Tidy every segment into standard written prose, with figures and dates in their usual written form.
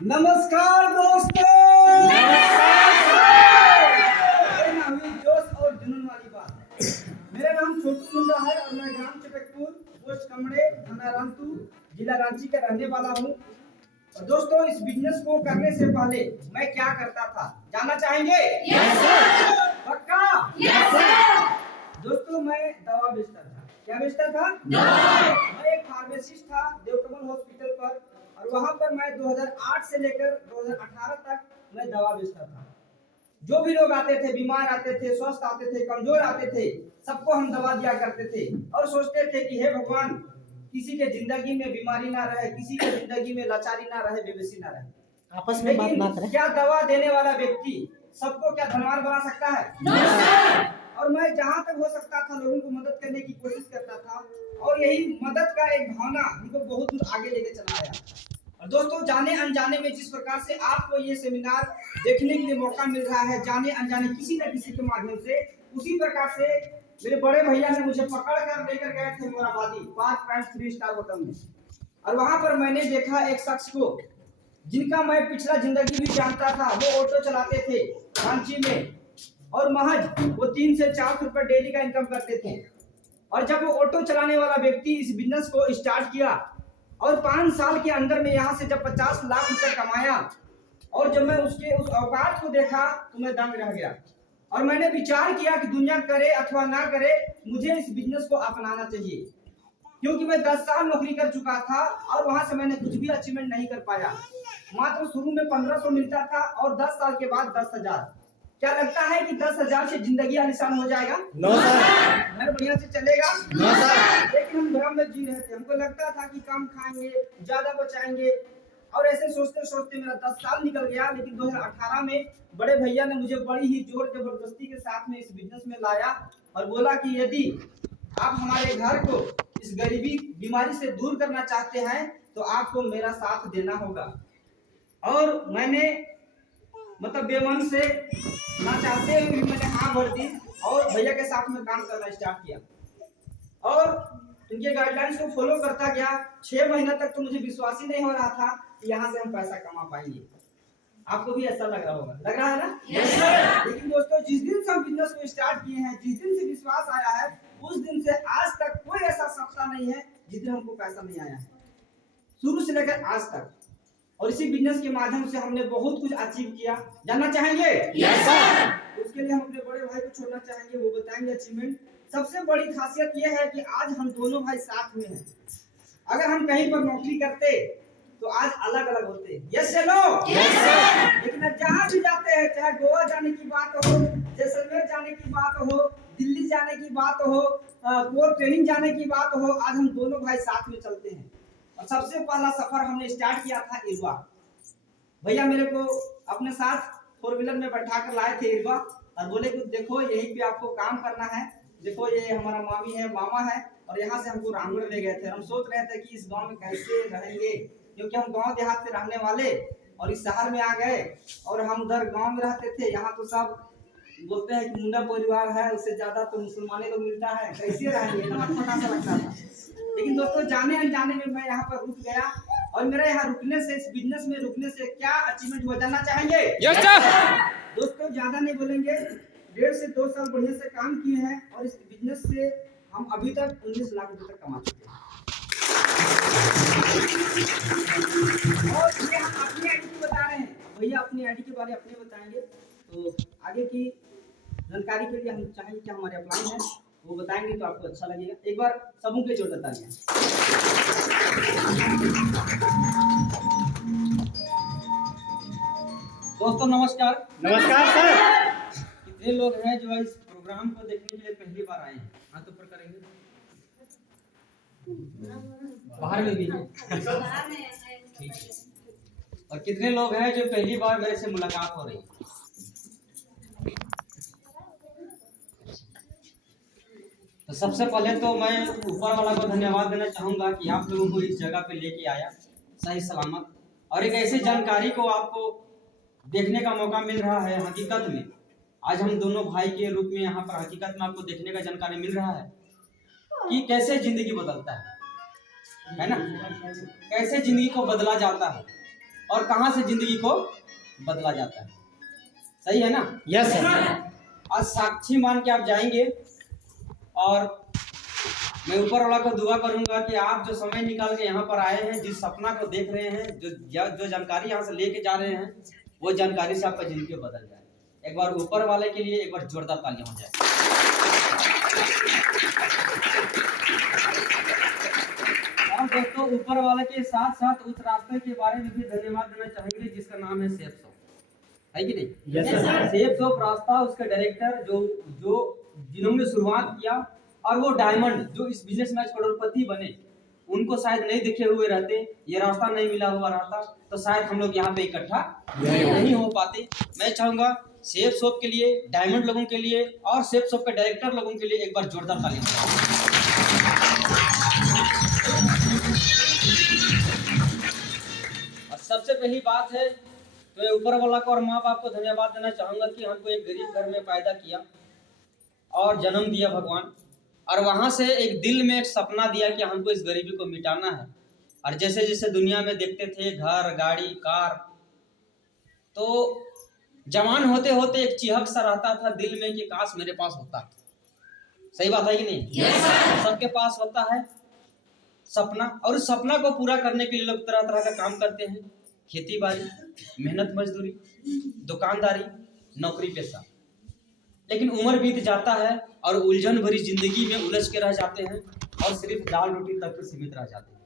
नमस्कार दोस्तों। जोश और जुनून वाली बात। मेरा नाम छोटू मुंडा है और मैं ग्राम चपेकपुर, पोस्ट कमड़े, थाना रामतू, जिला रांची का रहने वाला हूँ। और दोस्तों, इस बिजनेस को करने से पहले मैं क्या करता था जानना चाहेंगे? Yes sir. पक्का? Yes sir. दोस्तों, मैं दवा बेचता था। क्या बेचता था? दवा। मैं एक फार्मासिस्ट था देवकमल हॉस्पिटल पर, और वहां पर मैं 2008 से लेकर 2018 तक मैं दवा बेचता था। जो भी लोग आते थे, बीमार आते थे, स्वस्थ आते थे, कमजोर आते थे, सबको हम दवा दिया करते थे और सोचते थे कि हे भगवान, किसी के जिंदगी में बीमारी ना रहे, किसी के जिंदगी में लाचारी ना रहे, बेबसी ना रहे। आपस में बात ना लेकिन करें। क्या दवा देने वाला व्यक्ति सबको क्या धनवान बना सकता है? नहीं। और मैं जहाँ तक हो सकता था लोगों को मदद करने की कोशिश करता था, और यही मदद का एक भावना हमको बहुत दूर आगे लेके चला आया। और दोस्तों, जाने अनजाने में जिस प्रकार से आपको ये सेमिनार देखने के लिए मौका मिल रहा है, जाने अनजाने किसी न किसी के माध्यम से, उसी प्रकार से मेरे बड़े भैया ने मुझे पकड़ कर लेकर गए थे Morabadi park prime 3 star hotel में। और वहां पर मैंने देखा एक शख्स को जिनका मैं पिछला जिंदगी भी जानता था। वो ऑटो चलाते थे रांची में, और महज वो 3 से 4 रुपए डेली का इनकम करते थे। और जब वो ऑटो चलाने वाला व्यक्ति इस बिजनेस को स्टार्ट किया और 5 साल के अंदर में यहाँ से जब 50 लाख रुपए कमाया, और जब मैं उसके उस औकात को देखा तो मैं दंग रह गया। और मैंने विचार किया कि दुनिया करे अथवा ना करे, मुझे इस बिजनेस को अपनाना चाहिए, क्योंकि मैं 10 साल नौकरी कर चुका था और वहां से मैंने कुछ भी अचीवमेंट नहीं कर पाया। मात्र शुरू में 1500 मिलता था और 10 साल के बाद 10,000। क्या लगता है कि 10,000 से जिंदगी आसान हो जाएगा? No sir. घर बढ़िया से चलेगा? No sir. लेकिन हम भ्रम में जी रहे थे। हमको लगता था कि कम खाएंगे, ज्यादा बचाएंगे, और ऐसे सोचते सोचते मेरा 10 साल निकल गया। लेकिन 2018 में बड़े भैया ने मुझे बड़ी ही जोर जबरदस्ती के साथ में इस बिजनेस में लाया और बोला कि यदि आप हमारे घर को इस गरीबी बीमारी से दूर करना चाहते हैं तो आपको मेरा साथ देना होगा। और मैंने मतलब बेमन से ना चाहते हुए भी मैंने हाँ भर दी और भैया के साथ में काम करना स्टार्ट किया और उनके गाइडलाइंस को फॉलो करता गया। 6 महीना तक तो मुझे विश्वास ही नहीं हो रहा था कि यहाँ से हम पैसा कमा पाएंगे। आपको भी ऐसा लग रहा होगा, लग रहा है ना? Yes sir. लेकिन दोस्तों, जिस दिन से हम बिजनेस को स्टार्ट किए हैं, जिस दिन से विश्वास आया है, उस दिन से आज तक कोई ऐसा सप्ताह नहीं है जिस दिन हमको पैसा नहीं आया है, शुरू से लेकर आज तक। और इसी बिजनेस के माध्यम से हमने बहुत कुछ अचीव किया। जानना चाहेंगे? Yes sir. उसके लिए हम अपने बड़े भाई को छोड़ना चाहेंगे, वो बताएंगे अचीवमेंट। सबसे बड़ी खासियत यह है कि आज हम दोनों भाई साथ में हैं। अगर हम कहीं पर नौकरी करते तो आज अलग अलग होते। यस या नो? Yes sir. लेकिन जहाँ भी जाते हैं, चाहे गोवा जाने की बात हो, जैसलमेर जाने की बात हो, दिल्ली जाने की बात हो, कोर ट्रेनिंग जाने की बात हो, आज हम दोनों भाई साथ में चलते हैं। और सबसे पहला सफर हमने स्टार्ट किया था इरवा। भैया मेरे को अपने साथ 4 व्हीलर में बैठा कर लाए थे इरवा और बोले कि देखो यहीं पे आपको काम करना है, देखो ये हमारा मामी है, मामा है। और यहाँ से हमको रामगढ़ ले गए थे। हम सोच रहे थे कि इस गांव में कैसे रहेंगे, क्योंकि हम गांव देहात से रहने वाले और इस शहर में आ गए। और हम उधर गांव में रहते थे, यहाँ तो सब बोलते हैं कि मुंडा परिवार है, उससे ज्यादा तो मुसलमाने लोग मिलता है, कैसे रहेंगे, इतना अटपटा सा लगता था। लेकिन दोस्तों, जाने अनजाने में मैं यहाँ पर रुक गया। और मेरा यहाँ रुकने से, इस बिजनेस में रुकने से क्या अचीवमेंट हुआ जानना चाहेंगे? Yes sir. दोस्तों, ज्यादा नहीं बोलेंगे, 1.5 से 2 साल बढ़िया से काम किए हैं और इस बिजनेस से हम अभी तक 19 लाख रुपए तक कमा चुके हैं। और ये हम अपनी आईडी की बता रहे हैं। भैया अपनी आईडी के बारे में अपने बताएंगे, तो आगे की जानकारी के लिए हम चाहेंगे कि हमारे अपलाइन है वो बताएंगे तो आपको अच्छा लगेगा। एक बार सबों के जोर बताइए। दोस्तों नमस्कार। नमस्कार सर। कितने लोग हैं जो इस प्रोग्राम को देखने के लिए पहली बार आए हैं? हाथ ऊपर करेंगे। बाहर में भी है। ठीक है। और कितने लोग हैं जो पहली बार मेरे से मुलाकात हो रही है? तो सबसे पहले तो मैं ऊपर वाला को धन्यवाद देना चाहूंगा कि आप लोगों को इस जगह पे लेके आया सही सलामत, और एक ऐसी जानकारी को आपको देखने का मौका मिल रहा है। हकीकत में आज हम दोनों भाई के रूप में यहाँ पर हकीकत में आपको देखने का जानकारी मिल रहा है कि कैसे जिंदगी बदलता है ना, कैसे जिंदगी को बदला जाता है। और कहाँ से जिंदगी को बदला जाता है। सही है ना? Yes sir. आज साक्षी मान के आप जाएंगे और मैं ऊपर वाला को दुआ करूंगा कि आप जो समय निकाल के यहाँ पर आए हैं, जिस सपना को देख रहे हैं, जो जानकारी यहाँ से लेके जा रहे हैं, वो जानकारी से आपका जिंदगी बदल जाए। एक बार ऊपर वाले के लिए एक बार जोरदार तालियां हो जाए। और दोस्तों, ऊपर वाले के साथ साथ उस रास्ते के बारे में भी धन्यवाद देना चाहेंगे जिसका नाम है सेफ शॉप, है कि नहीं? Yes sir. सेफ शॉप रास्ता, उसके डायरेक्टर जो जिन्होंने शुरुआत किया, और वो डायमंड जो इस बिजनेस में आज करोड़पति बने, उनको शायद नहीं दिखे हुए रहते, ये रास्ता नहीं मिला हुआ रहता, तो शायद हम लोग यहाँ पे इकट्ठा नहीं हो पाते। मैं चाहूंगा सेफ शॉप के लिए, डायमंड लोगों के लिए और सेफ शॉप के डायरेक्टर लोगों के लिए एक बार जोरदार ताली बजाएं। और सबसे पहली बात है तो मैं ऊपर वाला को और माँ बाप को धन्यवाद देना चाहूंगा कि हमको एक गरीब घर में पैदा किया और जन्म दिया भगवान, और वहां से एक दिल में एक सपना दिया कि हमको इस गरीबी को मिटाना है। और जैसे जैसे दुनिया में देखते थे घर, गाड़ी, कार, तो जवान होते होते एक चिहक सा रहता था दिल में कि काश मेरे पास होता। सही बात है कि नहीं? yes, सबके पास होता है सपना, और उस सपना को पूरा करने के लिए लोग तरह तरह का काम करते हैं, खेती बाड़ी, मेहनत मजदूरी, दुकानदारी, नौकरी पेशा। लेकिन उम्र बीत जाता है और उलझन भरी जिंदगी में उलझ के रह जाते हैं और सिर्फ दाल रोटी तक ही सीमित रह जाते हैं।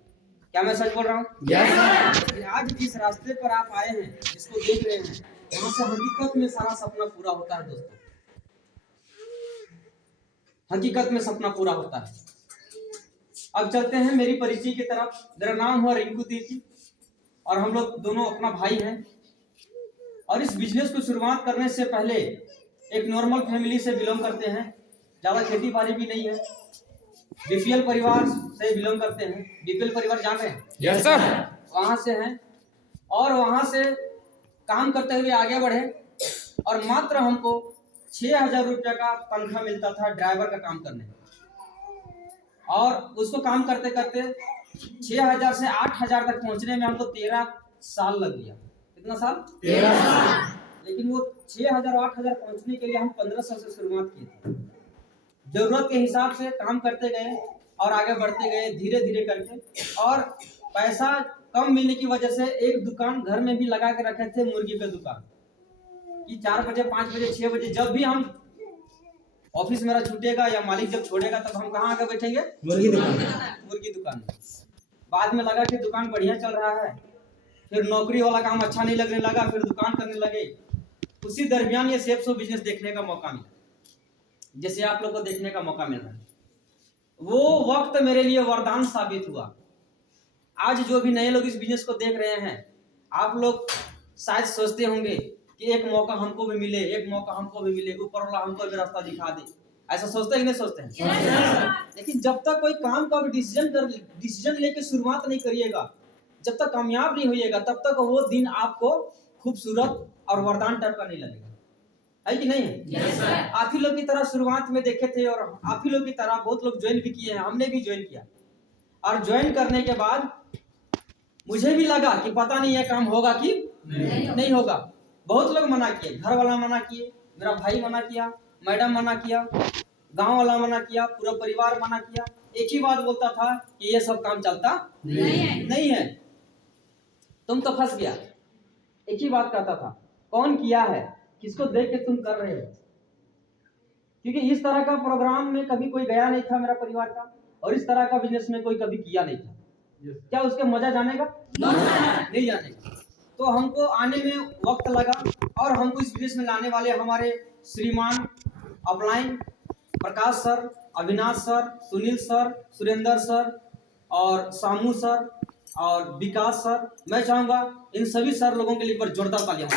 क्या मैं सच बोल रहा हूँ? यस। आज जिस रास्ते पर आप आए हैं, जिसको देख रहे हैं, वहां से हकीकत में सारा सपना पूरा होता है दोस्तों। हकीकत में सपना पूरा होता है। अब चलते हैं मेरी परिचय की तरफ। मेरा नाम है रिंकू दीदी और हम लोग दोनों अपना भाई हैं। और इस बिजनेस को शुरुआत करने से पहले एक नॉर्मल फैमिली से बिलोंग करते हैं, ज्यादा खेती बाड़ी भी नहीं है, बीपीएल परिवार से बिलोंग करते हैं। बीपीएल परिवार जान रहे हैं? Yes sir. वहां से हैं और वहां से काम करते हुए आगे बढ़े और मात्र हमको 6,000 रुपया का तनख्वाह मिलता था ड्राइवर का काम करने, और उसको काम करते करते 6,000 से 8,000 तक पहुंचने में हमको 13 साल लग गया। कितना साल? 13 साल। लेकिन वो 6,000 और 8,000 पहुंचने के लिए हम 1500 से शुरुआत की थी। जरूरत के हिसाब से काम करते गए और आगे बढ़ते गए धीरे धीरे करके, और पैसा कम मिलने की वजह से एक दुकान घर में भी लगा के रखे थे, मुर्गी पे दुकान, कि 4 बजे 5 बजे 6 बजे जब भी हम ऑफिस मेरा छूटेगा या मालिक जब छोड़ेगा तब हम कहाँ आके बैठेंगे? मुर्गी दुकान में। बाद में लगा कि दुकान बढ़िया चल रहा है, फिर नौकरी वाला काम अच्छा नहीं लगने लगा, फिर दुकान करने लगे। उसी दरमियान ये सेफ शॉप बिजनेस देखने का मौका मिला, जैसे आप लोग को देखने का मौका मिल रहा है। वो वक्त मेरे लिए वरदान साबित हुआ। आज जो भी नए लोग इस बिजनेस को देख रहे हैं, आप लोग शायद सोचते होंगे कि एक मौका हमको भी मिले, एक मौका हमको भी मिले, ऊपर वाला हमको भी रास्ता दिखा दे। ऐसा सोचते हैं कि नहीं सोचते हैं? yes, लेकिन जब तक कोई काम का डिसीजन लेके शुरुआत नहीं करिएगा, जब तक कामयाब नहीं होइएगा, तब तक वो दिन आपको खूबसूरत और वरदान टाइप का नहीं लगेगा, है कि नहीं है? yes, आप ही लोग की तरह शुरुआत में देखे थे और आप ही लोग की तरह बहुत लोग ज्वाइन भी किए हैं, हमने भी ज्वाइन किया। और ज्वाइन करने के बाद मुझे भी लगा कि पता नहीं यह काम होगा कि नहीं होगा। बहुत लोग मना किए, घर वाला मना किए, मेरा भाई मना किया, मैडम मना किया, गांव वाला मना किया, पूरा परिवार मना किया। एक ही बात बोलता था कि ये सब काम चलता नहीं है, तुम तो फंस गया। एक ही बात कहता था, कौन किया है, किसको देख के तुम कर रहे हो? क्योंकि इस तरह का प्रोग्राम में कभी कोई गया नहीं था मेरा परिवार का, और इस तरह का बिजनेस में कोई कभी किया नहीं था। क्या उसके मजा जानेगा? नहीं जानेगा। तो हमको आने में वक्त लगा, और हमको इस बिजनेस में लाने वाले हमारे श्रीमान upline, Prakash sir, Avinash sir, Sunil sir, Surendra sir और सामू सर और विकास सर। मैं चाहूंगा इन सभी सर लोगों के लिए एक बार जोरदार तालियां।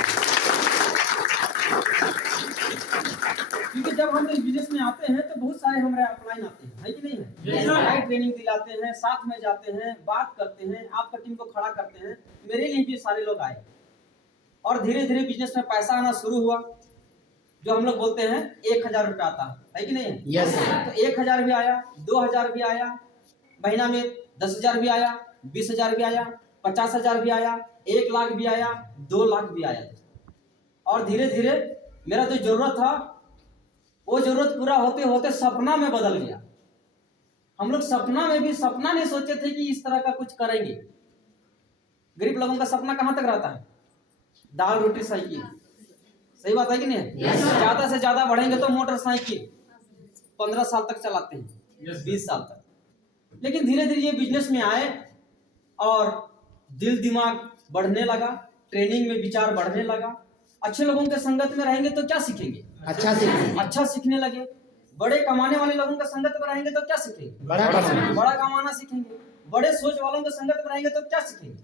क्योंकि जब हम इस बिजनेस में आते हैं तो बहुत सारे हमारे अपलाइन आते हैं, है कि नहीं है? ट्रेनिंग दिलाते हैं, साथ में जाते हैं, बात करते हैं, आपका टीम को खड़ा करते हैं। मेरे लिए भी सारे लोग आए और धीरे धीरे बिजनेस में पैसा आना शुरू हुआ, जो हम लोग बोलते हैं 1,000 रुपया आता है कि नहीं है? यस। तो 1,000 भी आया, 2,000 भी आया, महीना में 10,000 भी आया, 20,000 भी आया, 50,000 भी आया, 1 लाख भी आया, 2 लाख भी आया। और धीरे धीरे मेरा जो जरूरत था वो जरूरत पूरा होते होते सपना में बदल गया। हम लोग सपना में भी सपना नहीं सोचे थे कि इस तरह का कुछ करेंगे। गरीब लोगों का सपना कहाँ तक रहता है? दाल रोटी साइकिल। सही बात है कि नहीं? ज्यादा से ज्यादा बढ़ेंगे तो मोटरसाइकिल 15 साल तक चलाते हैं, 20 साल तक। लेकिन धीरे धीरे ये बिजनेस में आए और दिल दिमाग बढ़ने लगा, ट्रेनिंग में विचार बढ़ने लगा। अच्छे लोगों के संगत में रहेंगे तो क्या सीखेंगे? अच्छा सीखने लगे। बड़े कमाने वाले लोगों के संगत में रहेंगे तो क्या सीखेंगे? बड़ा कमाना सीखेंगे। बड़े सोच वालों के संगत में रहेंगे तो क्या सीखेंगे?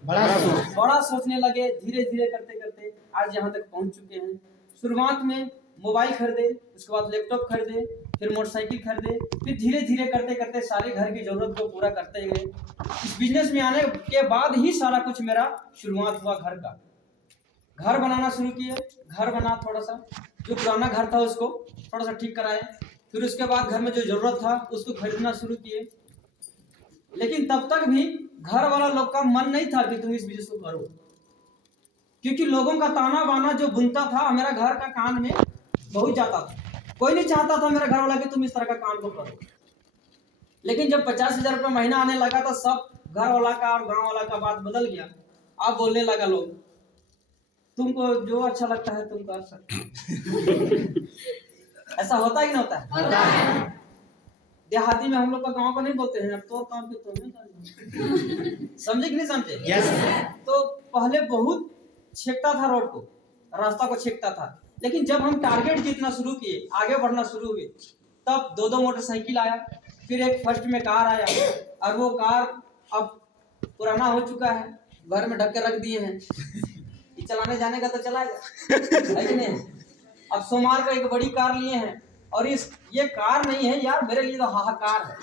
बड़ा सोचने लगे। धीरे धीरे करते करते आज यहाँ तक पहुंच चुके हैं। शुरुआत में मोबाइल खरीदे, उसके बाद लैपटॉप खरीदे, फिर मोटरसाइकिल खरीदे, फिर धीरे धीरे करते करते सारे घर की जरूरत को पूरा करते गए। इस बिजनेस में आने के बाद ही सारा कुछ मेरा शुरुआत हुआ। घर बनाना शुरू किए। घर बना, थोड़ा सा जो पुराना घर था उसको थोड़ा सा ठीक कराए। फिर उसके बाद घर में जो जरूरत था उसको खरीदना शुरू किए। लेकिन तब तक भी घर वाला लोग का मन नहीं था कि तुम इस बिजनेस को करो, क्योंकि लोगों का ताना बाना जो बुनता था मेरा घर का कान में बहुत जाता था। कोई नहीं चाहता था मेरा घर वाला कि तुम इस तरह का काम को करो। लेकिन जब 50,000 रुपये महीना आने लगा तो सब घर वाला का और गांव वाला का बात बदल गया। अब बोलने लगा लोग, तुमको जो अच्छा लगता है तुम कर सकते हो। ऐसा होता ही ना होता है? देहाती में हम लोग का गांव को नहीं बोलते हैं, अब तो काम भी तो नहीं करना। समझे कि नहीं समझे? तो पहले बहुत छेकता था रोड को, रास्ता को छेकता था। लेकिन जब हम टारगेट जीतना शुरू किए, आगे बढ़ना शुरू हुए, तब 2 मोटरसाइकिल आया, फिर एक फर्स्ट में कार आया। और वो कार अब पुराना हो चुका है, घर में ढक के रख दिए हैं। चलाने जाने का तो चलाएगा, है कि नहीं? अब सोमवार को एक बड़ी कार लिए हैं। और ये कार नहीं है यार, मेरे लिए तो हाहाकार है।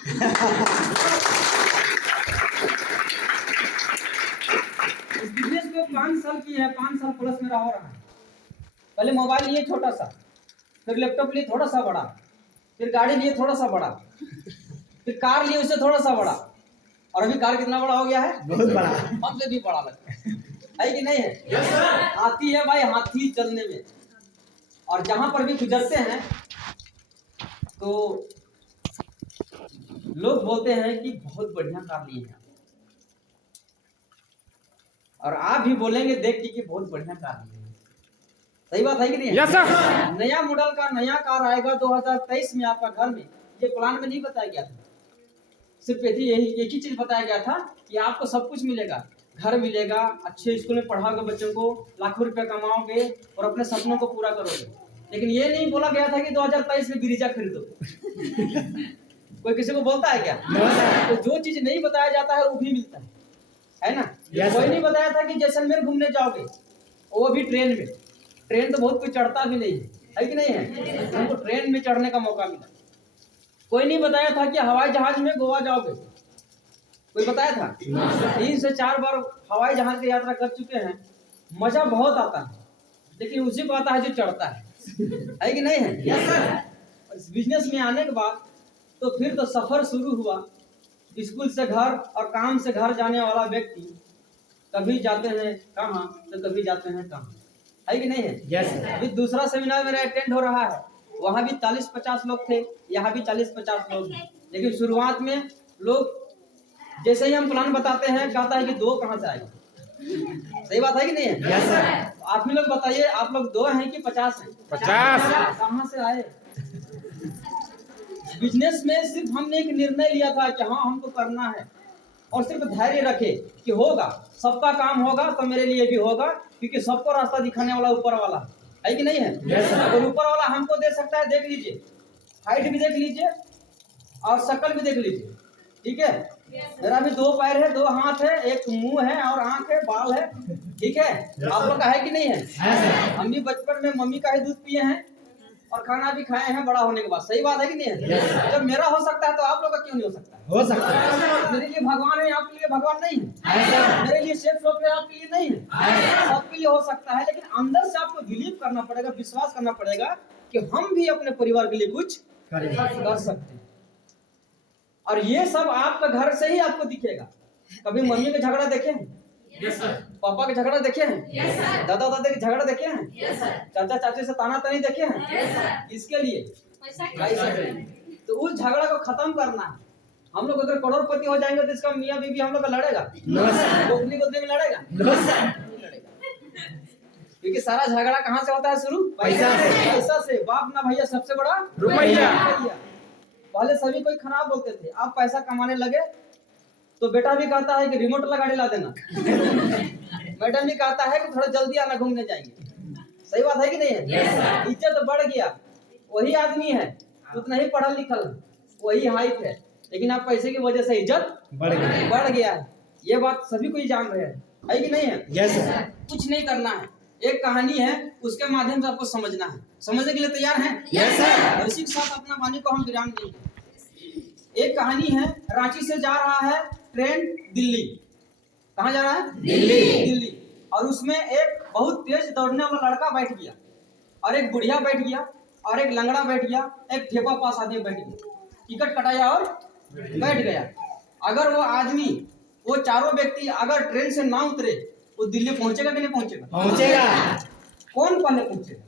इस बिजनेस को 5 साल की है, 5 साल प्लस मेरा हो रहा है। पहले मोबाइल लिए छोटा सा, फिर लैपटॉप लिए थोड़ा सा बड़ा, फिर गाड़ी लिए थोड़ा सा बड़ा, फिर कार लिए उससे थोड़ा सा बड़ा, और अभी कार कितना बड़ा हो गया है? बहुत बड़ा। हमसे भी बड़ा लगता है कि नहीं है? हाथी है भाई, हाथी चलने में। और जहां पर भी गुजरते हैं तो लोग बोलते हैं कि बहुत बढ़िया कार लिए हैं, और आप भी बोलेंगे देख के कि बहुत बढ़िया कार लिए हैं। सही बात है कि नहीं? Yes sir. नया मॉडल का नया कार आएगा 2023 में आपका घर में। ये प्लान में नहीं बताया गया था, सिर्फ एक ही चीज बताया गया था कि आपको सब कुछ मिलेगा। घर मिलेगा, अच्छे स्कूल में पढ़ाओगे बच्चों को, लाखों रुपए कमाओगे और अपने सपनों को पूरा करोगे। लेकिन ये नहीं बोला गया था कि 2023 में ब्रीजा खरीदो। कोई किसी को बोलता है क्या? तो जो चीज नहीं बताया जाता है वो भी मिलता है ना? कोई नहीं बताया था कि जैसलमेर घूमने जाओगे, वो भी ट्रेन में। ट्रेन तो बहुत कोई चढ़ता भी नहीं है कि नहीं है? हमको ट्रेन में चढ़ने का मौका मिला। कोई नहीं बताया था कि हवाई जहाज में गोवा जाओगे, कोई बताया था? 3 से 4 बार हवाई जहाज की यात्रा कर चुके हैं, मजा बहुत आता है। लेकिन उसी को आता है जो चढ़ता है कि नहीं है? Yes sir. इस बिजनेस में आने के बाद तो फिर तो सफर शुरू हुआ। स्कूल से घर और काम से घर जाने वाला व्यक्ति कभी जाते हैं कहाँ तो कभी जाते हैं कहाँ, है कि नहीं है? Yes sir. अभी दूसरा सेमिनार मेरा अटेंड हो रहा है, वहाँ भी 40-50 लोग थे, यहाँ भी 40-50 लोग हैं। लेकिन शुरुआत में लोग जैसे ही हम प्लान बताते हैं कहता है कि 2 कहाँ से आएगा। सही बात है कि नहीं है? Yes sir. आप लोग बताइए, आप लोग 2 हैं कि 50 हैं? 50। कहाँ से आए? बिजनेस में सिर्फ हमने एक निर्णय लिया था कि हाँ हमको करना है, और सिर्फ धैर्य रखे कि होगा, सबका काम होगा तो मेरे लिए भी होगा, क्योंकि सबको रास्ता दिखाने वाला ऊपर वाला है कि नहीं है? yes, अगर ऊपर वाला हमको दे सकता है, देख लीजिए, हाइट भी देख लीजिए और शक्ल भी देख लीजिए, ठीक है? मेरा भी 2 पैर है, 2 हाथ है, एक मुंह है और आंख है, बाल है, ठीक है? आप लोग का है कि नहीं है? हम भी बचपन में मम्मी का ही दूध पिए हैं और खाना भी खाए हैं बड़ा होने के बाद। सही बात है कि नहीं है? जब मेरा हो सकता है तो आप लोग का क्यों नहीं हो सकता? हो सकता है। मेरे लिए भगवान है, आपके लिए भगवान नहीं है। मेरे लिए शेफ शॉप है, आपके लिए नहीं है। सबके लिए हो सकता है, लेकिन अंदर से आपको बिलीव करना पड़ेगा, विश्वास करना पड़ेगा कि हम भी अपने परिवार के लिए कुछ कर सकते हैं। और ये सब आपका घर से ही आपको दिखेगा। कभी मम्मी का झगड़ा देखे हैं? Yes sir. पापा के झगड़ा देखे हैं? Yes sir. दादा दादा के झगड़ा देखे हैं? Yes sir. चाचा चाची से ताना तानी देखे हैं? Yes sir. इसके लिए पैसा के लिए। तो उस झगड़ा को खत्म करना है। हम लोग अगर करोड़पति हो जाएंगे तो इसका मियाँ बीवी हम लोग का लड़ेगा? गोपनी गोदनी में लड़ेगा? नहीं लड़ेगा। क्योंकि सारा झगड़ा कहाँ से होता है शुरू? पैसा से। पैसा से। बाप ना भैया सबसे बड़ा रुपया। पहले सभी कोई खराब बोलते थे, अब पैसा कमाने लगे तो बेटा भी कहता है कि रिमोट वाला गाड़ी ला देना। मैडम भी कहता है कि थोड़ा जल्दी आना, घूमने जाएंगे। सही बात है कि नहीं है? yes, इज्जत बढ़ गया। वही आदमी है, उतना ही पढ़ा लिखा है, वही हाइट है, लेकिन आप पैसे की वजह से इज्जत बढ़ गया है। ये बात सभी को ही जान रहे हैं, है कि नहीं है? Yes sir. कुछ नहीं करना है, एक कहानी है, उसके माध्यम से आपको समझना है। समझने के लिए तैयार हैं? Yes sir. और इसी के साथ अपना वाणी को हम विराम देंगे। एक कहानी है, रांची से जा रहा है ट्रेन दिल्ली। कहाँ जा रहा है? दिल्ली। और उसमें एक बहुत तेज दौड़ने वाला लड़का बैठ गया, और एक बुढ़िया बैठ गया, और एक लंगड़ा बैठ गया, एक ठेपा पास आदमी बैठ गया। टिकट कटाया और बैठ गया। अगर वो आदमी, वो चारों व्यक्ति अगर ट्रेन से ना उतरे, वो दिल्ली पहुंचेगा कि नहीं पहुंचेगा? पहुंचेगा। कौन पहले पहुंचेगा?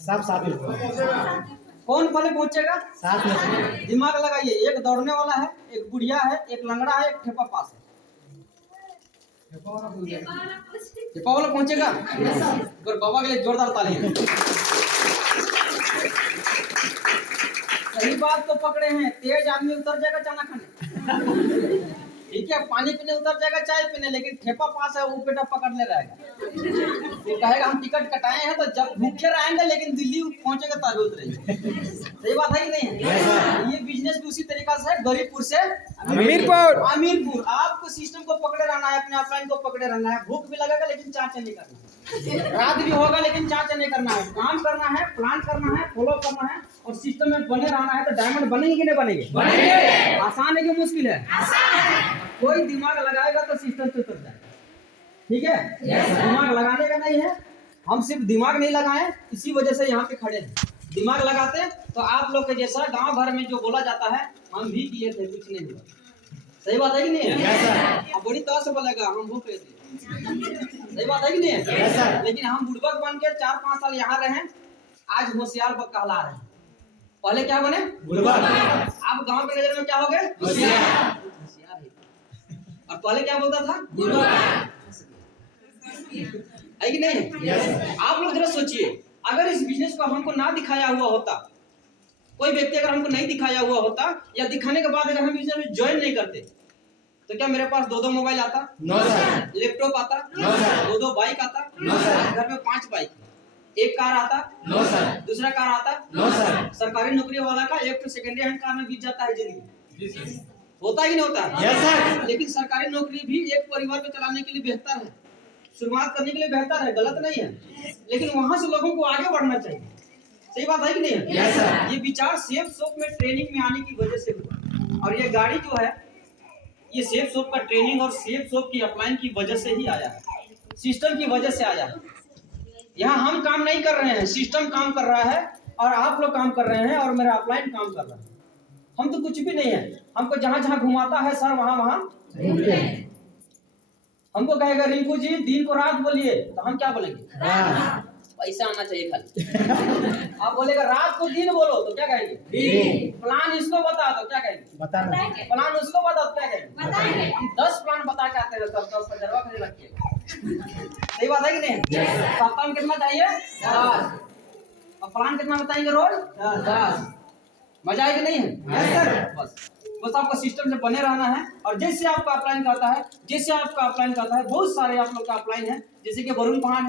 सब साथ में। कौन पहले पहुंचेगा? साथ में। दिमाग लगाइए, एक दौड़ने वाला है, एक बुढ़िया है, एक लंगड़ा है, एक ठेपा पास है। ठेपा वाला पहुंचेगा? और बाबा के लिए जोरदार तालियां। सही बात तो पकड़े हैं, तेज आदमी उतर जाएगा चाना खाने, ठीक है, पानी पीने उतर जाएगा, चाय पीने, लेकिन ठेपा पास है वो पेटा पकड़ ले रहेगा। वो कहेगा हम टिकट कटाए हैं तो जब भूखे रहेंगे, लेकिन दिल्ली पहुंचेगा तभी उतरेंगे। सही बात है कि नहीं है? ये बिजनेस भी उसी तरीका से है, गरीबपुर से अमीरपुर। आपको सिस्टम को पकड़े रहना है, अपने ऑफलाइन को पकड़े रहना है। भूख भी लगेगा लेकिन चाचा नहीं करना, रात भी होगा लेकिन चाचा नहीं करना है। काम करना है, प्लान करना है, फॉलो करना है, और सिस्टम में बने रहना है। तो डायमंड बनेंगे कि नहीं बनेंगे? आसान है कि मुश्किल है? कोई दिमाग लगाएगा तो सिस्टम से उतर जाएगा, ठीक है? दिमाग लगाने का नहीं है, हम सिर्फ दिमाग नहीं लगाए, इसी वजह से यहाँ पे खड़े हैं। दिमाग लगाते तो आप लोग के जैसा गांव भर में जो बोला जाता है हम भी किए थे, कुछ नहीं हुआ। सही बात है कि नहीं है? अब बड़ी तरह से बोलेगा हम भूख रहे थे। सही बात है कि नहीं है? लेकिन हम बुड़बक बन के 4-5 साल यहाँ रहे, आज होशियार कहला रहे हैं। पहले क्या बने? बुड़बक। आप गांव के नजर में क्या हो गए? होशियार। और पहले क्या बोलता था? बुड़बक। है कि नहीं है? आप लोग जरा सोचिए, अगर इस बिजनेस को हमको ना दिखाया हुआ होता, कोई व्यक्ति अगर हमको नहीं दिखाया हुआ होता, या दिखाने के बाद अगर हम बिजनेस में ज्वाइन नहीं करते, तो क्या मेरे पास 2-2 मोबाइल आता? No sir. लैपटॉप आता? No sir. 2-2 बाइक आता? No sir. घर में 5 बाइक, एक कार आता? No sir. दूसरा कार आता? No sir. सरकारी नौकरी वाला का एक तो सेकेंड हैंड कार में बीत जाता है जिंदगी, होता ही नहीं होता? Yes sir. लेकिन सरकारी नौकरी भी एक परिवार को चलाने के लिए बेहतर है, शुरुआत करने के लिए बेहतर है, गलत नहीं है, लेकिन वहां से लोगों को आगे बढ़ना चाहिए। सही बात है कि नहीं है? yes, ये विचार सेफ शॉप में ट्रेनिंग में आने की वजह से हुआ, और ये गाड़ी जो है ये सेफ शॉप का ट्रेनिंग और सेफ शॉप की अपलाइन की वजह से ही आया है, सिस्टम की वजह से आया है। यहाँ हम काम नहीं कर रहे हैं, सिस्टम काम कर रहा है, और आप लोग काम कर रहे हैं, और मेरा अपलाइन काम कर रहा है। हम तो कुछ भी नहीं है, हमको जहाँ जहाँ घुमाता है सर वहाँ वहाँ हमको कहेगा रिंकू जी दिन को रात बोलिए, तो हम क्या बोलेंगे? पैसा आना चाहिए खाली। आप बोलेगा रात को दिन बोलो, तो क्या कहेंगे? प्लान इसको बता, तो क्या कहेंगे? प्लान उसको बता, तो क्या कहेंगे? हम 10 प्लान बता के आते हैं, तब 10 का जरवा खरीद रखिए। सही बात है कि नहीं? सप्ताह में कितना चाहिए? 10। और प्लान कितना बताएंगे रोज? 10। मजा आएगा नहीं है? बस आपका सिस्टम से बने रहना है, और जैसे आपका अपलाइन करता है, बहुत सारे आप लोग का अपलाइन है, जैसे कि वरुण पहान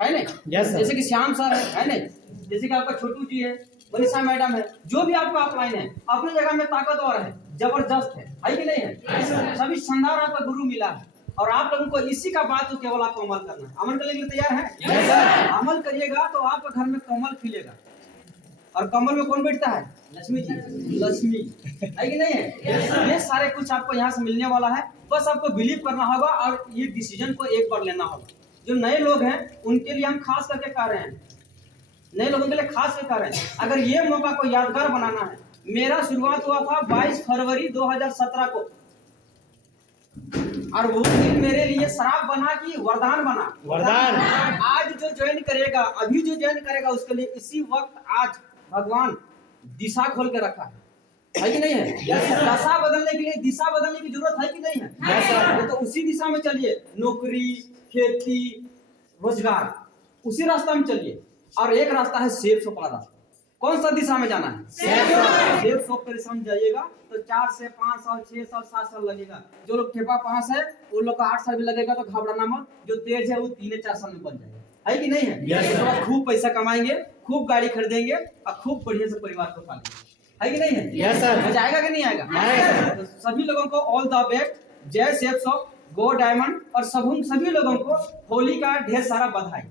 है नहीं? जैसे कि श्याम सर है नहीं? जैसे कि आपका छोटू जी है, मनीषा मैडम है, जो भी आपका अपलाइन है अपनी जगह में ताकतवर है, जबरदस्त है कि नहीं है? सभी शानदार आपका गुरु मिला है, और आप लोगों को इसी का बात केवल आपको अमल करना है। अमल करने के लिए तैयार है? अमल करिएगा तो आपके घर में कमल खिलेगा, और कमल में कौन बैठता है? लक्ष्मी जी। लक्ष्मी है कि नहीं है? ये सारे कुछ आपको यहाँ से मिलने वाला है, बस आपको बिलीव करना होगा, और ये डिसीजन को एक बार लेना होगा। जो नए लोग हैं उनके लिए हम खास करके कह रहे हैं, नए लोगों के लिए खास करके कह रहे हैं, अगर ये मौका को यादगार बनाना है। मेरा शुरुआत हुआ था 22 फरवरी 2017 को, और वो दिन मेरे लिए शराब बना कि वरदान बना। वरदान। आज जो ज्वाइन करेगा, अभी जो ज्वाइन करेगा, उसके लिए इसी वक्त आज भगवान दिशा खोल के रखा है कि नहीं है? दशा बदलने के लिए दिशा बदलने की जरूरत है कि नहीं है? तो उसी दिशा में चलिए, नौकरी, खेती, रोजगार, उसी रास्ता में चलिए। और एक रास्ता है सेफ सोप वाला रास्ता। कौन सा दिशा में जाना है? सेफ सोप पर दिशा में जाइएगा तो 4 से 5 साल, 6 साल, 7 साल लगेगा। जो लोग ठेपा पास है उन लोग का 8 साल भी लगेगा, तो घबराना मत। जो तेज है वो 3-4 साल में बन जाएगा, है कि नहीं है? इसके बाद खूब पैसा कमाएंगे, खूब गाड़ी खरीदेंगे और खूब बढ़िया से परिवार को पालेंगे, है कि नहीं है? Yes sir. मजा आएगा कि नहीं आएगा? तो सभी लोगों को ऑल द बेस्ट, जय सेफ शॉप, गो डायमंड, और सभी लोगों को होली का ढेर सारा बधाई।